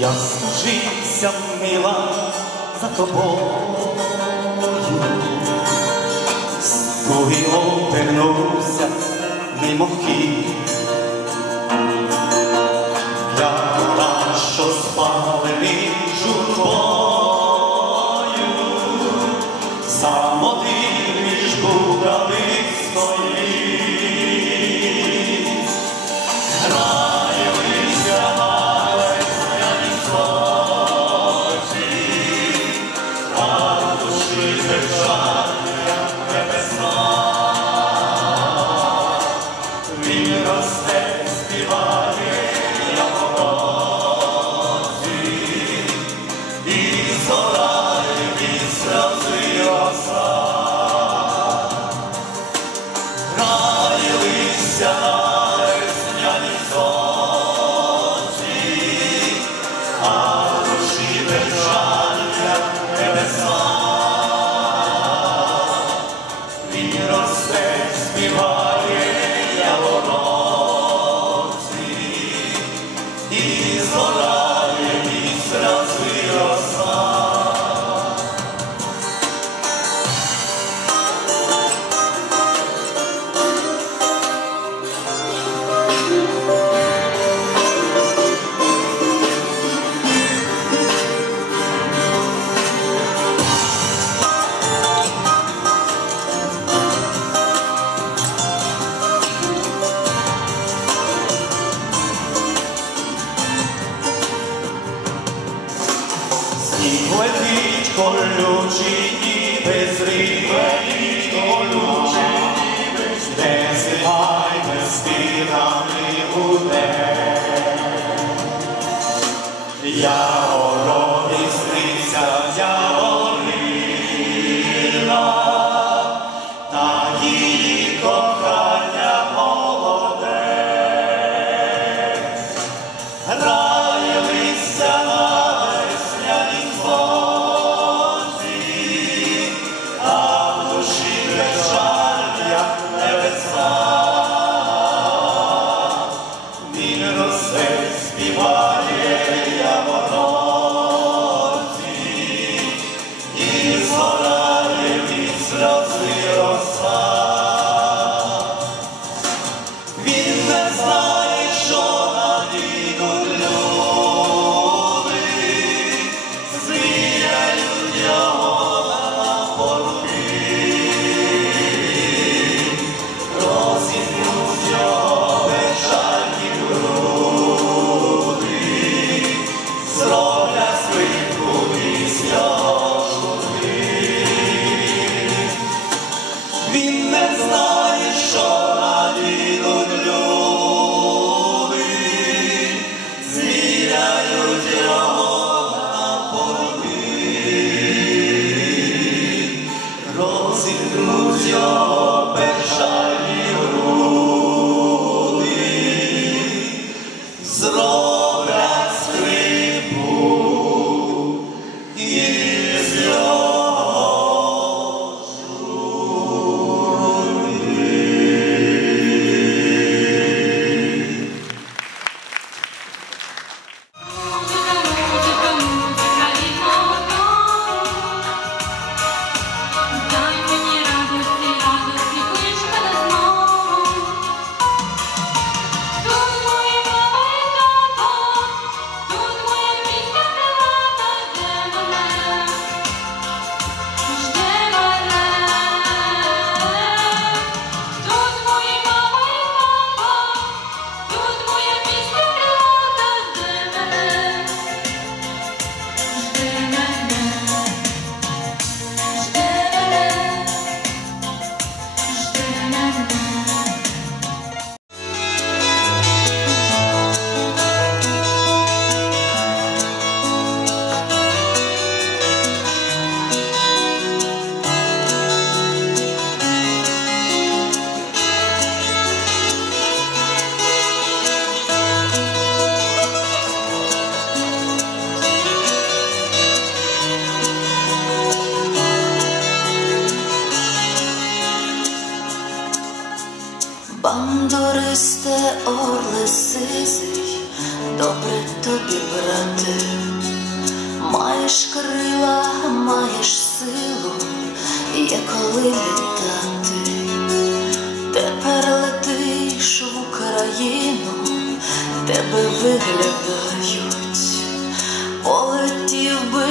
Я служився, мила, за тобою, З тобою обернувся мимохід. Christi, omnibus є коли літати. Тепер летиш в Україну, тебе виглядають, полетів би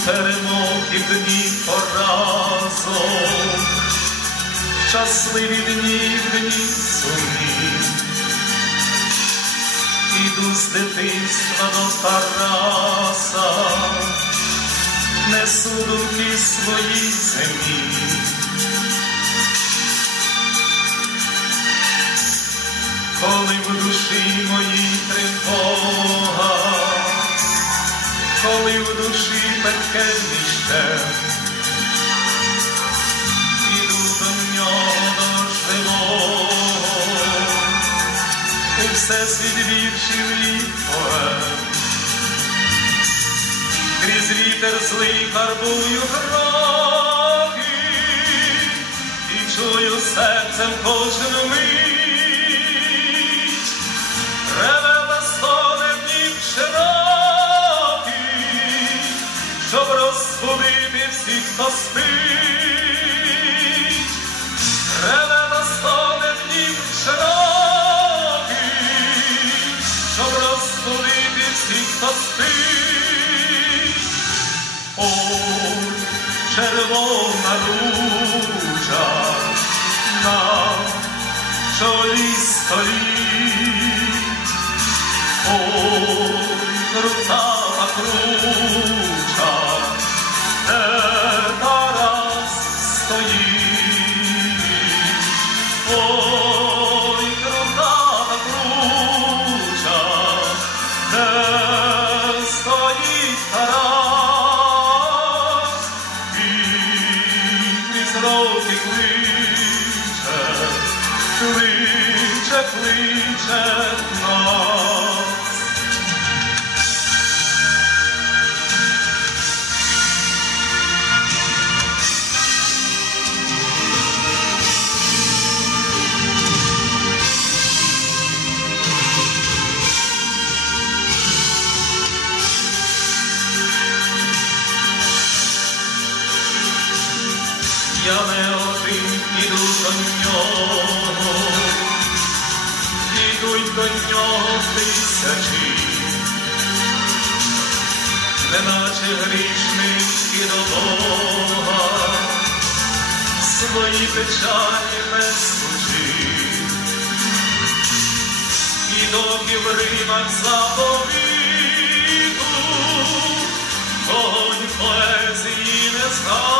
Дні перемоги, дні поразок, щасливі дні, в дні сумні. Іду з дитинства до Тараса, несу думки свої землі. Коли в душі моїй тривога, коли в душі пекельний щем, іду до нього до живого, у все світ віршів і поем. Крізь вітер злий карбую роки, і чую серцем кожну мить. czerwona duża na czoli stoi. O, krótała król, кличе, кличе нас. Свої печалі несучи, і доки в Римах заповіту, Огонь поезії не згас,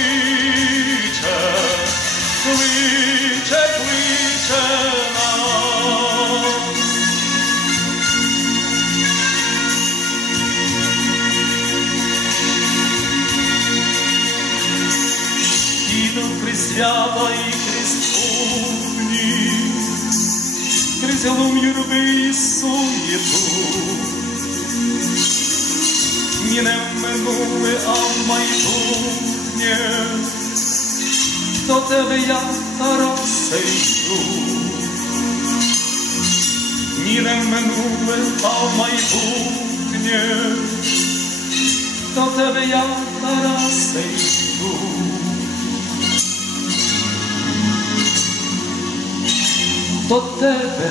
кличе, кличе, кличе нас. Іду крізь свята і крізь крізь глум юрби і суєту. Ні не в минуле, а в майбутнє, до тебе я, Тарасе, йду. Ні не в минуле, а в майбутнє, до тебе я, Тарасе, йду. До тебе,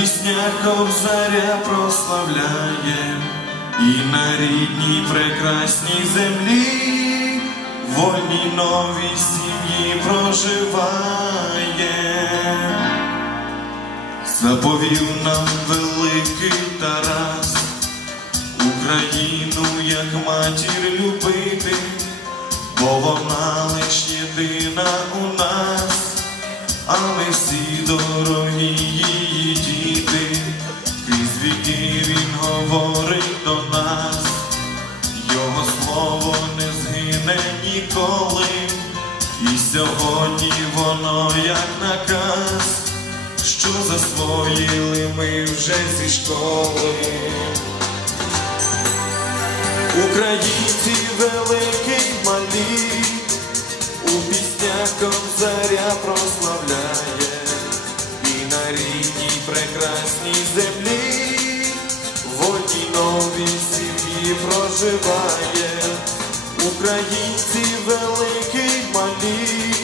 піснях кобзаря прославляє, і на рідній прекрасній землі, вольній новій сім'ї проживає. Заповів нам великий Тарас, Україну як матір любити, бо вона лиш єдина у нас, а ми всі дорогі її діти, крізь віки він говорить до нас, його слово не згине ніколи, і сьогодні воно як наказ, що засвоїли ми вже зі школи. Українці великі українці великі й малі,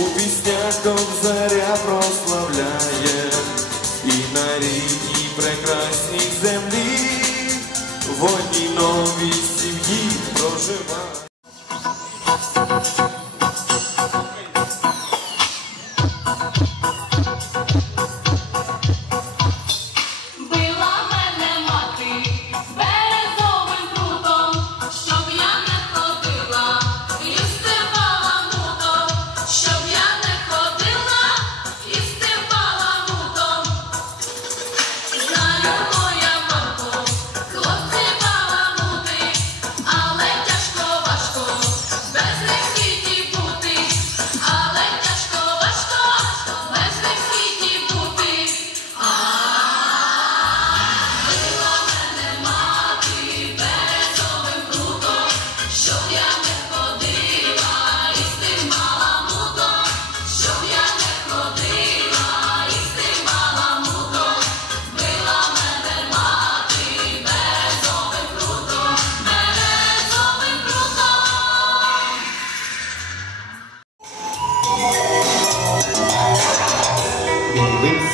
у піснях заря прославляє, і на рідній прекрасній землі, в одній новій сім'ї проживає.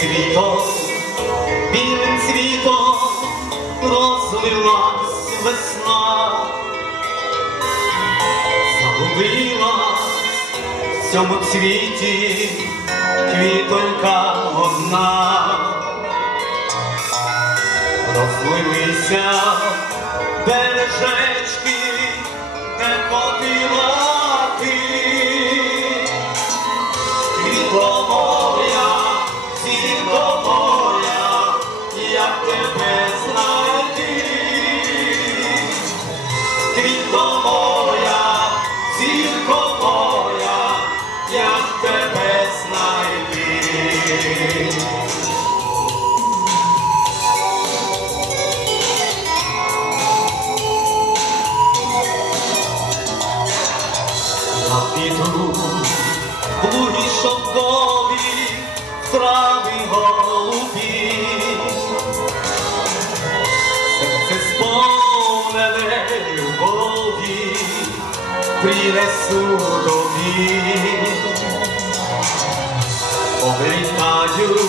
Цвітом, білим цвітом розлилась весна, загубилась в цьому цвіті квітонька одна, розлилися бережечки, preço do vinho, por estádios